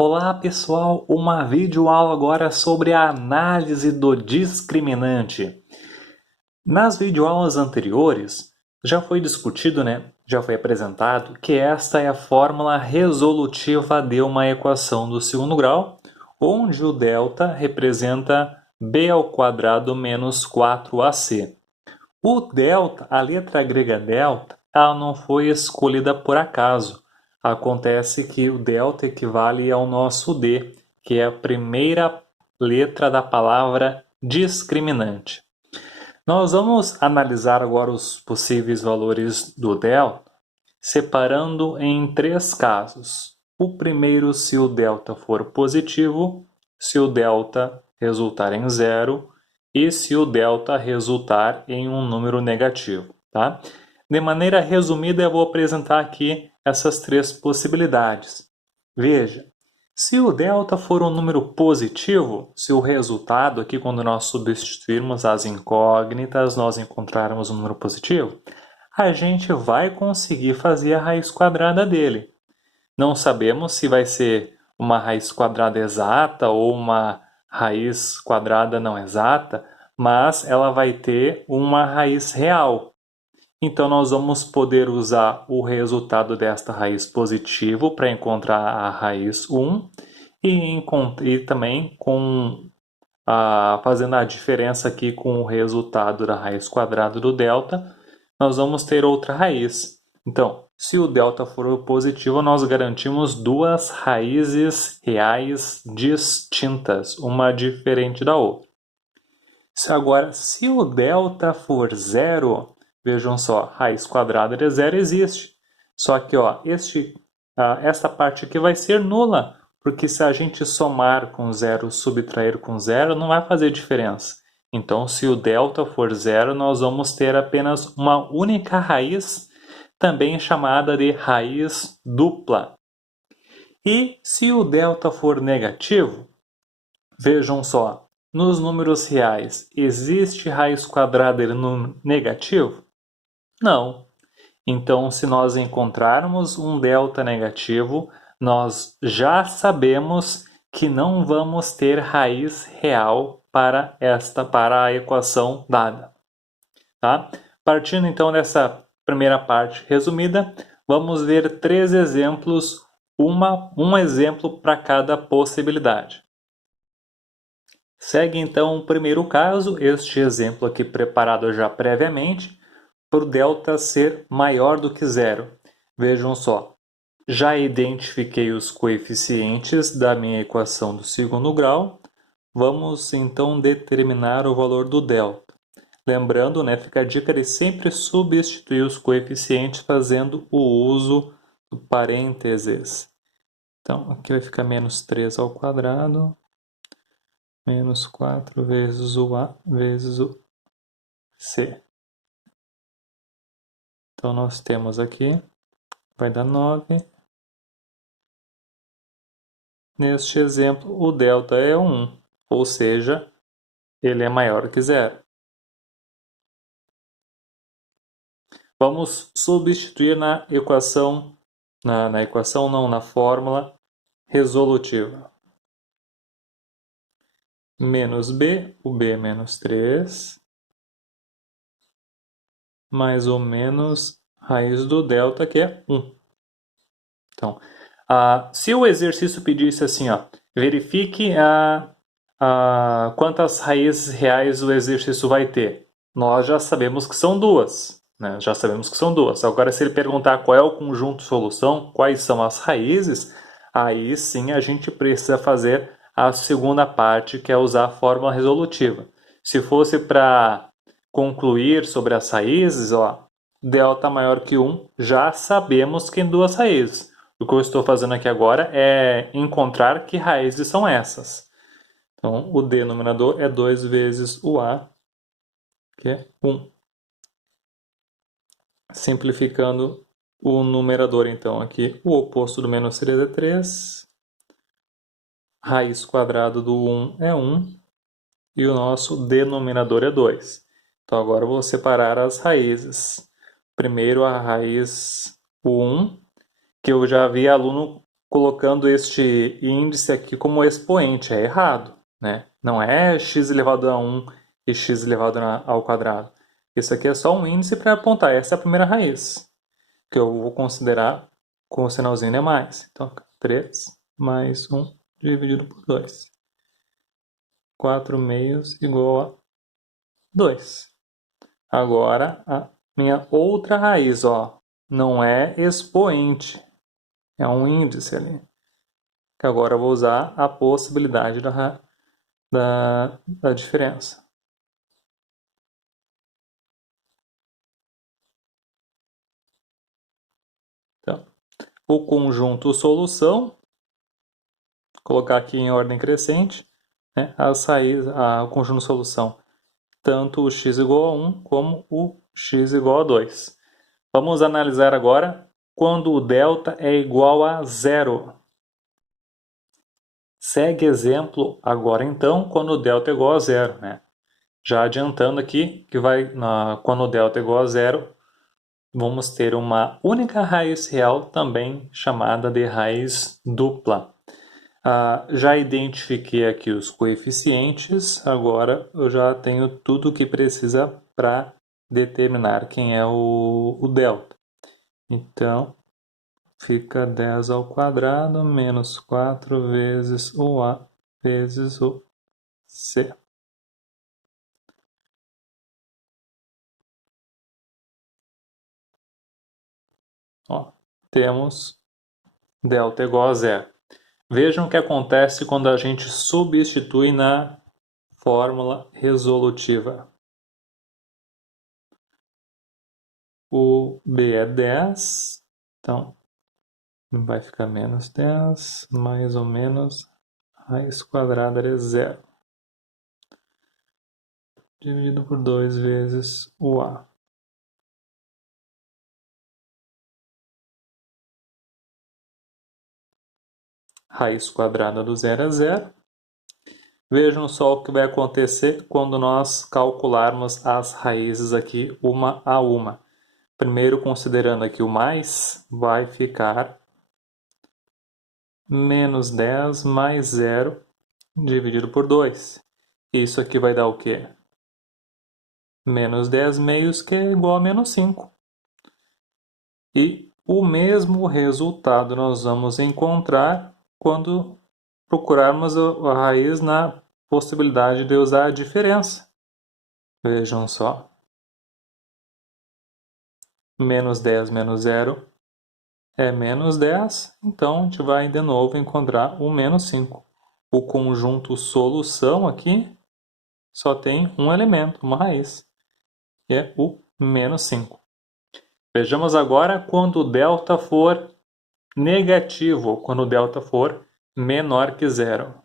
Olá pessoal, uma videoaula agora sobre a análise do discriminante. Nas videoaulas anteriores já foi discutido, já foi apresentado que esta é a fórmula resolutiva de uma equação do segundo grau, onde o delta representa b ao quadrado menos 4ac. O delta, a letra grega delta, ela não foi escolhida por acaso. Acontece que o delta equivale ao nosso D, que é a primeira letra da palavra discriminante. Nós vamos analisar agora os possíveis valores do delta, separando em três casos. O primeiro, se o delta for positivo, se o delta resultar em zero e se o delta resultar em um número negativo, tá? De maneira resumida, eu vou apresentar aqui essas três possibilidades. Veja, se o delta for um número positivo, se o resultado aqui, quando nós substituirmos as incógnitas, nós encontrarmos um número positivo, a gente vai conseguir fazer a raiz quadrada dele. Não sabemos se vai ser uma raiz quadrada exata ou uma raiz quadrada não exata, mas ela vai ter uma raiz real. Então, nós vamos poder usar o resultado desta raiz positivo para encontrar a raiz 1 e também fazendo a diferença aqui com o resultado da raiz quadrada do delta, nós vamos ter outra raiz. Então, se o delta for positivo, nós garantimos duas raízes reais distintas, uma diferente da outra. Agora, se o delta for zero, vejam só, raiz quadrada de zero existe. Só que esta parte aqui vai ser nula, porque se a gente somar com zero, subtrair com zero, não vai fazer diferença. Então, se o delta for zero, nós vamos ter apenas uma única raiz, também chamada de raiz dupla. E se o delta for negativo, vejam só, nos números reais, existe raiz quadrada de número negativo? Não. Então, se nós encontrarmos um delta negativo, nós já sabemos que não vamos ter raiz real para a equação dada. Tá? Partindo então dessa primeira parte resumida, vamos ver três exemplos, um exemplo para cada possibilidade. Segue então o primeiro caso, este exemplo aqui preparado já previamente, para o delta ser maior do que zero. Vejam só, já identifiquei os coeficientes da minha equação do segundo grau, vamos então determinar o valor do delta. Lembrando, fica a dica de sempre substituir os coeficientes fazendo o uso do parênteses. Então, aqui vai ficar menos 3 ao quadrado, menos 4 vezes o A vezes o C. Então, nós temos aqui, vai dar 9. Neste exemplo, o delta é 1, ou seja, ele é maior que zero. Vamos substituir na equação, na fórmula resolutiva. Menos b, o b é menos 3, mais ou menos raiz do delta, que é 1. Então, se o exercício pedisse assim, verifique quantas raízes reais o exercício vai ter, nós já sabemos que são duas. Já sabemos que são duas. Agora, se ele perguntar qual é o conjunto solução, quais são as raízes, aí sim a gente precisa fazer a segunda parte, que é usar a fórmula resolutiva. Se fosse para concluir sobre as raízes, delta maior que 1, já sabemos que tem duas raízes. O que eu estou fazendo aqui agora é encontrar que raízes são essas. Então, o denominador é 2 vezes o A, que é 1. Simplificando o numerador, então, aqui, o oposto do menos 3 é 3. Raiz quadrada do 1 é 1. E o nosso denominador é 2. Então, agora eu vou separar as raízes. Primeiro, a raiz 1, que eu já vi aluno colocando este índice aqui como expoente, é errado, né? Não é x elevado a 1 e x elevado ao quadrado. Isso aqui é só um índice para apontar, essa é a primeira raiz, que eu vou considerar com o sinalzinho de mais. Então, 3 mais 1 dividido por 2. 4 meios igual a 2. Agora, a minha outra raiz, ó, não é expoente, é um índice ali. Que agora eu vou usar a possibilidade da diferença. Então, o conjunto solução, colocar aqui em ordem crescente, né, o conjunto solução, tanto o x igual a 1 como o x igual a 2. Vamos analisar agora quando o delta é igual a zero. Segue exemplo agora então quando o delta é igual a zero, né? Já adiantando aqui que quando o delta é igual a zero, vamos ter uma única raiz real, também chamada de raiz dupla. Já identifiquei aqui os coeficientes, agora eu já tenho tudo o que precisa para determinar quem é o delta. Então, fica 10 ao quadrado menos 4 vezes o A vezes o C. Ó, temos delta igual a zero. Vejam o que acontece quando a gente substitui na fórmula resolutiva. O B é 10, então vai ficar menos 10, mais ou menos raiz quadrada de zero, dividido por 2 vezes o A. Raiz quadrada do zero é zero. Vejam só o que vai acontecer quando nós calcularmos as raízes aqui uma a uma. Primeiro, considerando aqui o mais, vai ficar menos 10 mais zero dividido por 2. Isso aqui vai dar o quê? Menos 10 meios, que é igual a menos 5. E o mesmo resultado nós vamos encontrar quando procurarmos a raiz na possibilidade de usar a diferença. Vejam só. Menos 10 menos zero é menos 10, então a gente vai de novo encontrar o menos 5. O conjunto solução aqui só tem um elemento, uma raiz, que é o menos 5. Vejamos agora quando o delta for negativo, quando o delta for menor que zero.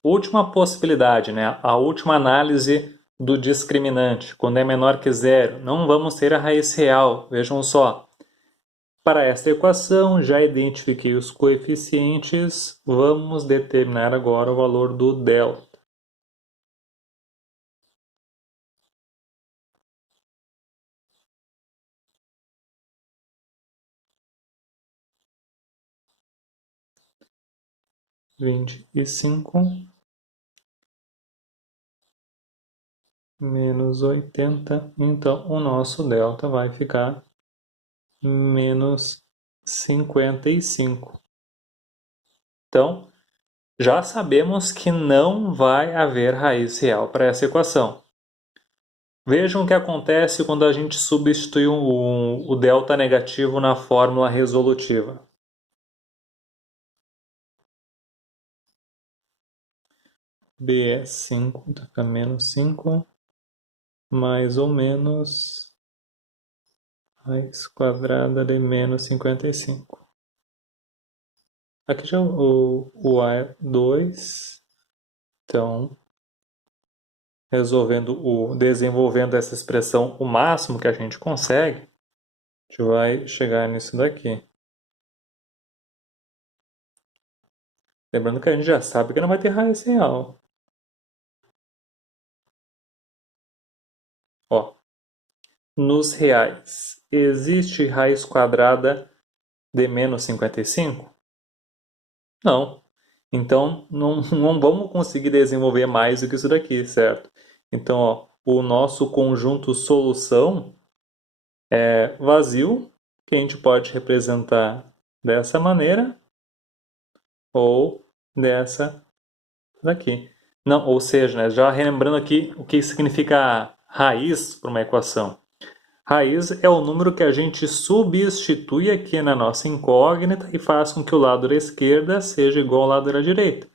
Última possibilidade, né? A última análise do discriminante, quando é menor que zero, não vamos ter a raiz real. Vejam só. Para esta equação, já identifiquei os coeficientes, vamos determinar agora o valor do delta. Vinte e cinco menos 80, então o nosso delta vai ficar menos 55. Então, já sabemos que não vai haver raiz real para essa equação. Vejam o que acontece quando a gente substitui o delta negativo na fórmula resolutiva. B é 5, então fica menos 5, mais ou menos raiz quadrada de menos 55. Aqui já o A é 2, então desenvolvendo essa expressão o máximo que a gente consegue, a gente vai chegar nisso daqui. Lembrando que a gente já sabe que não vai ter raiz real. Ó, nos reais, existe raiz quadrada de menos 55? Não. Então, não vamos conseguir desenvolver mais do que isso daqui, certo? Então, ó, o nosso conjunto solução é vazio, que a gente pode representar dessa maneira ou dessa daqui. Não, ou seja, né, já relembrando aqui o que significa raiz para uma equação. Raiz é o número que a gente substitui aqui na nossa incógnita e faz com que o lado da esquerda seja igual ao lado da direita.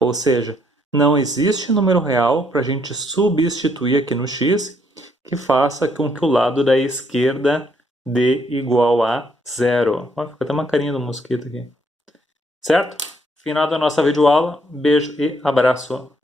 Ou seja, não existe número real para a gente substituir aqui no x que faça com que o lado da esquerda dê igual a zero. Ó, ficou até uma carinha do mosquito aqui. Certo? Final da nossa videoaula. Beijo e abraço.